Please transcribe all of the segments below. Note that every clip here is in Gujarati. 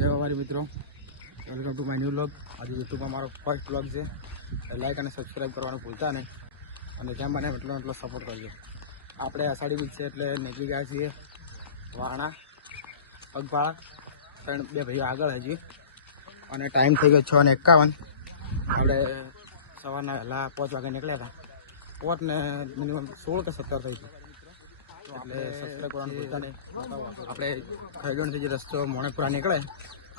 જય વારી મિત્રો, welcome to my new vlog. આજે યુટ્યુબમાં મારો ફર્સ્ટ વ્લોગ છે। લાઈક અને સબસ્ક્રાઈબ કરવાનું ભૂલતા નહીં અને જેમ બને એટલો સપોર્ટ કરજો। આપણે અષાઢી બીજ છે એટલે નીકળી ગયા છીએ વાણા પગપાળા, બે ભાઈઓ આગળ હજી, અને ટાઈમ થઈ ગયો 6:51। આપણે સવારના વહેલા 5 વાગે નીકળ્યા હતા, 5 ને મિનિમમ 16 કે 17 થઈ ગયું, એટલે સબસ્ક્રાઈબ કરવાનું ભૂલતા નહીં। આપણે ખરગોણથી જે રસ્તો મોણેકપુરા નીકળે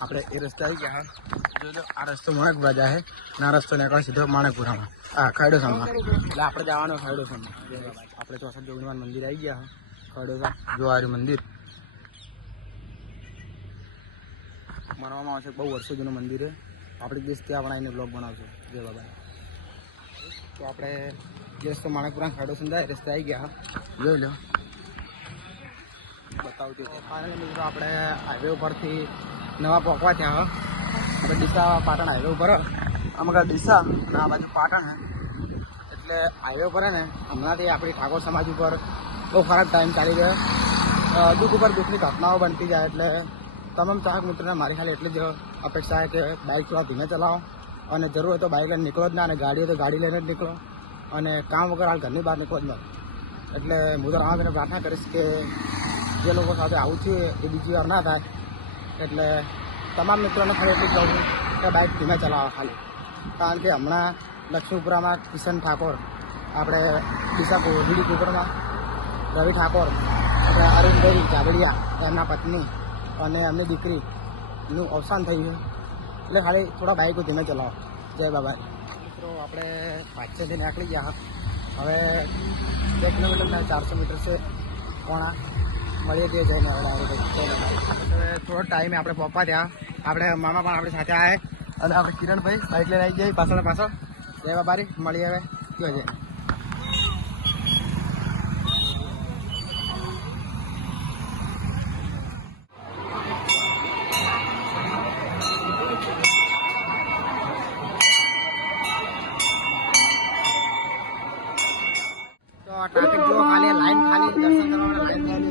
આપણે એ રસ્તે આવી ગયા। જોઈ આ રસ્તો મોણેકપુરા જાય અને આ રસ્તો નીકળે સીધો માણેકપુરામાં, ખરડોસામાં, એટલે આપણે જવાનું ખરડોસામાં। આપણે 64 જોગણીમાં મંદિર આવી ગયા ખરડોસા, જો આ મંદિર માનવામાં આવશે બહુ વર્ષો જૂનું મંદિર છે। આપણી દેશ ત્યાં પણ આવીને બ્લોગ બનાવશે જય બાબા। તો આપણે જે રસ્તો માણેકપુરા ખરડોસા જાય રસ્તે આવી ગયા, જોઈ લો બતાવજો। ફાઇનલી મિત્રો આપણે હાઈવે ઉપરથી નવા પહોંચવા ત્યાં આપણે ડીસા પાટણ હાઈવે ઉપર, આમાં ડીસા અને આ બાજુ પાટણ છે, એટલે હાઈવે ઉપર ને હમણાંથી આપણી ઠાકોર સમાજ ઉપર બહુ ખરાબ ટાઈમ ચાલી રહ્યો, દુઃખ ઉપર દુઃખની ઘટનાઓ બનતી જાય, એટલે તમામ ચાહક મિત્રોને મારી ખાલી એટલી જ અપેક્ષા છે કે બાઇક થોડા ધીમે ચલાવો અને જરૂર હોય તો બાઇક લઈને નીકળો જ ના, અને ગાડી હોય તો ગાડી લઈને જ નીકળો, અને કામ વગર હાલ ઘરની બહાર નીકળો જ ના। એટલે હું તો રામાબેને પ્રાર્થના કરીશ કે જે લોકો સાથે આવું છે એ બીજી વાર ના થાય, એટલે તમામ મિત્રોને ખાલી એટલું જ કહું કે બાઇક ધીમે ચલાવો ખાલી, કારણ કે હમણાં લક્ષ્મીપુરામાં કિશન ઠાકોર, આપણે ડીસા વીડી કુકરમાં રવિ ઠાકોર, આપણે અરુણભાઈ જાગડિયા એમના પત્ની અને એમની દીકરીનું અવસાન થયું છે, એટલે ખાલી થોડા બાઇકો ધીમે ચલાવો જય બાબા। મિત્રો આપણે પાછળથી નીકળી ગયા, હવે 1 કિલોમીટર 400 મીટર છે કોણા, મળીએ કે જઈને હવે થોડો ટાઈમે આપણે પપ્પા ત્યાં, આપણે મામા પણ આપણી સાથે આવે, અને આપણે કિરણભાઈ બાઇક લઈને આવી જઈએ પાછળ જય બાબારી, મળીએ હવે કયો જઈએ। તો ટ્રાફિક જો ખાલી લાઈન ખાલી દર્શન કરવા લાઈન ખાલી